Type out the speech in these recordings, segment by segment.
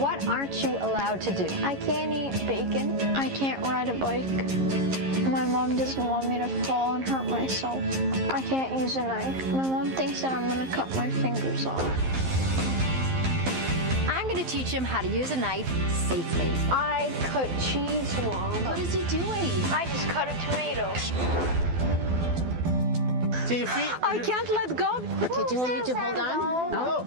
What aren't you allowed to do? I can't eat bacon. I can't ride a bike. My mom doesn't want me to fall and hurt myself. I can't use a knife. My mom thinks that I'm going to cut my fingers off. I'm going to teach him how to use a knife safely. I cut cheese wrong. What is he doing? I just cut a tomato. I can't let go. Okay, do you want me to hold on? No.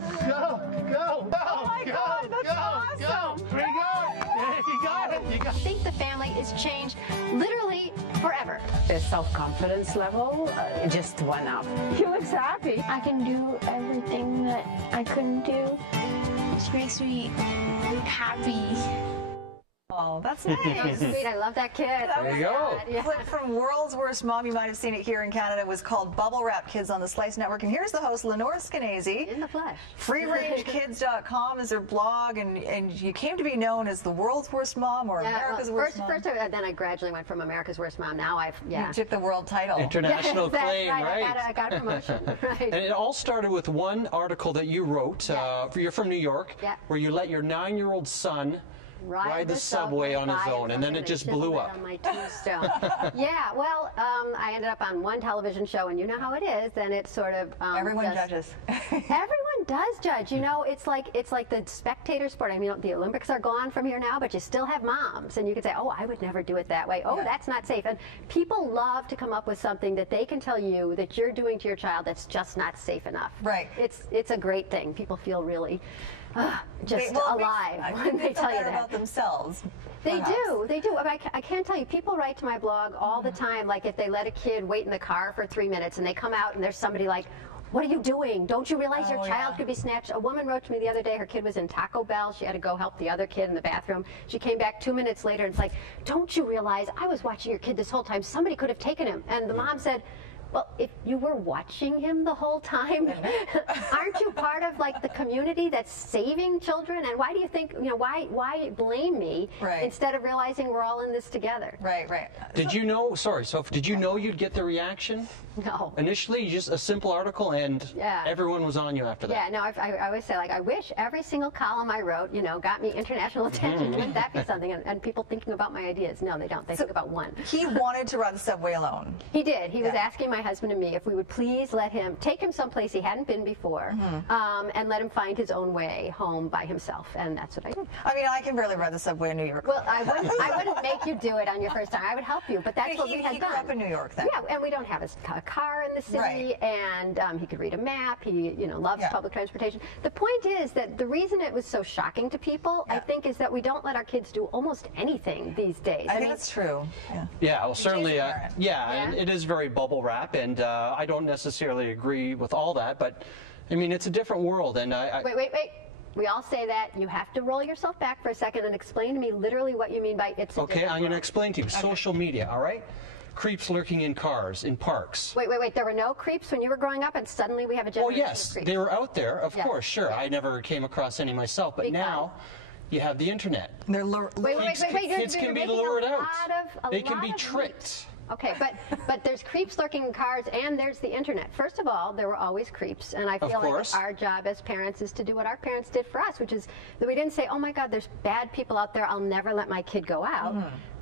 Go. Oh my God, that's awesome. Pretty good. Yeah, you got it. I think the family is changed literally forever. The self-confidence level just went up. He looks happy. I can do everything that I couldn't do. This makes me happy. Oh, that's nice. Sweet, I love that kid. There you go. Yeah. Clip from World's Worst Mom, you might have seen it here in Canada. It was called Bubble Wrap Kids on the Slice Network. And here's the host, Lenore Skenazy. In the flesh. FreeRangeKids.com is her blog, and you came to be known as the World's Worst Mom or America's Worst Mom. First, then I gradually went from America's Worst Mom. Now You took the world title. International That's claim, right? I got a promotion. Right. And it all started with one article that you wrote. You're from New York, where you let your 9-year-old son ride the subway on his own, and then it just blew up. On my tombstone. Yeah, well, I ended up on one television show, and you know how it is. Then it's sort of Everyone judges. Everyone does judge. You know, it's like the spectator sport. I mean, the Olympics are gone from here now, but you still have moms, and you can say, "Oh, I would never do it that way. Oh, that's not safe." And people love to come up with something that they can tell you that you're doing to your child that's just not safe enough. Right. It's a great thing. People feel really just alive when they tell you that. About themselves. They do. I can't tell you, people write to my blog all the time, like if they let a kid wait in the car for 3 minutes and they come out and there's somebody like, "What are you doing? Don't you realize your child could be snatched?" A woman wrote to me the other day, her kid was in Taco Bell. She had to go help the other kid in the bathroom. She came back 2 minutes later and it's like, "Don't you realize I was watching your kid this whole time? Somebody could have taken him." And the mom said, "Well, if you were watching him the whole time, aren't you part of like the community that's saving children? And why do you think, why blame me instead of realizing we're all in this together?" Right. Did you know, sorry, Sophie, did you know you'd get the reaction? No. Initially, just a simple article, and everyone was on you after that. Yeah, no, I always say, like, I wish every single column I wrote, got me international attention. Wouldn't that be something? And people thinking about my ideas. No, they don't. They think about one. He wanted to ride the subway alone. He did. He was asking my husband and me if we would please let him take him someplace he hadn't been before, and let him find his own way home by himself. And that's what I did. I mean, I can barely ride the subway in New York. Well, I wouldn't make you do it on your first time. I would help you, but that's what we had done. He grew up in New York then. Yeah, and we don't have a car in the city, and he could read a map. He, loves public transportation. The point is that the reason it was so shocking to people, I think, is that we don't let our kids do almost anything these days. I think that's true. Yeah, well, certainly, and it is very bubble wrap, and I don't necessarily agree with all that, but I mean, it's a different world, and Wait. We all say that. You have to roll yourself back for a second and explain to me literally what you mean by it's a Okay, I'm going to explain to you. Social media, all right? Creeps lurking in cars, in parks. Wait. There were no creeps when you were growing up, and suddenly we have a generation of creeps. Oh, yes, they were out there, of course, sure. I never came across any myself, but now you have the internet. They're kids can be lured out. They can be tricked. Okay, but there's creeps lurking in cars, and there's the internet. First of all, there were always creeps, and I feel like our job as parents is to do what our parents did for us, which is that we didn't say, "Oh my God, there's bad people out there, I'll never let my kid go out."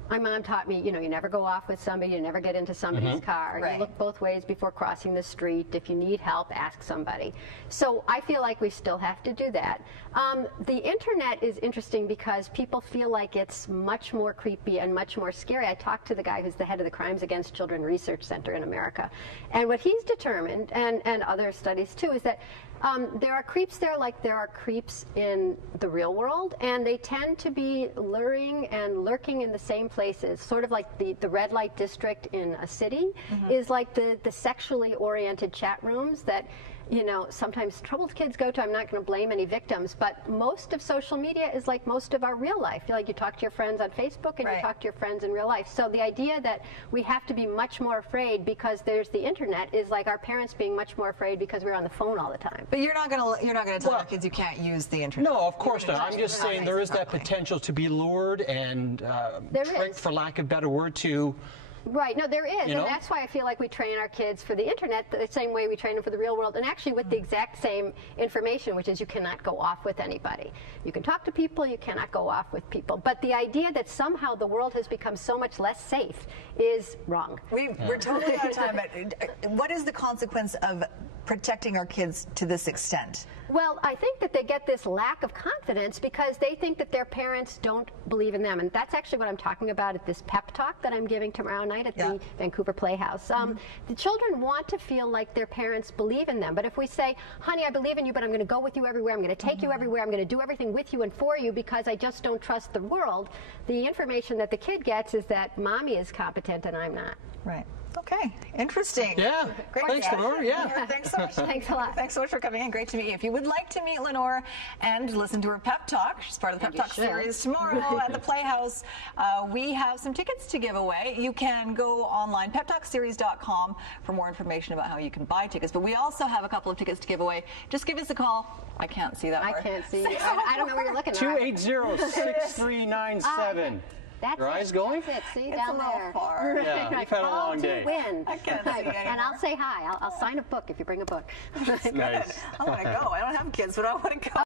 My mom taught me, you never go off with somebody, you never get into somebody's car. You look both ways before crossing the street. If you need help, ask somebody. So I feel like we still have to do that. The internet is interesting because people feel like it's much more creepy and much more scary. I talked to the guy who's the head of the Crimes Against Children Research Center in America. And what he's determined, and other studies too, is that there are creeps there like there are creeps in the real world, and they tend to be luring and lurking in the same places, sort of like the red light district in a city is like the sexually oriented chat rooms that sometimes troubled kids go to. I'm not going to blame any victims, but most of social media is like most of our real life. You talk to your friends on Facebook and you talk to your friends in real life. So the idea that we have to be much more afraid because there's the internet is like our parents being much more afraid because we're on the phone all the time. But you're not going to tell your kids you can't use the internet. No, of course not. I'm just saying there is that potential to be lured and tricked, for lack of a better word, to Right. No, there is. You know? And that's why I feel like we train our kids for the internet the same way we train them for the real world, and actually with the exact same information, which is you cannot go off with anybody. You can talk to people, you cannot go off with people. But the idea that somehow the world has become so much less safe is wrong. We're totally out of time. But what is the consequence of protecting our kids to this extent? Well, I think that they get this lack of confidence because they think that their parents don't believe in them. And that's actually what I'm talking about at this PEP Talk that I'm giving tomorrow night at the Vancouver Playhouse. The children want to feel like their parents believe in them. But if we say, honey, I believe in you, but I'm going to go with you everywhere, I'm going to take you everywhere, I'm going to do everything with you and for you because I just don't trust the world, the information that the kid gets is that mommy is competent and I'm not. Right. Okay. Interesting. Yeah. Great. Thanks, Lenore. Yeah. Thanks so much. Thanks a lot. Thanks so much for coming in. Great to meet you. If you would like to meet Lenore and listen to her Pep Talk, she's part of the Pep Talk series tomorrow at the Playhouse. We have some tickets to give away. You can go online, peptalkseries.com, for more information about how you can buy tickets. But we also have a couple of tickets to give away. Just give us a call. I can't see that. I can't see. I don't know where you're looking. 280-6397. That's Your eyes going? That's it. See It's down a little there. far. Yeah, you've had a long day. Win. I can't see anymore. And I'll say hi. I'll sign a book if you bring a book. Nice. I want to go. I don't have kids, but I want to go.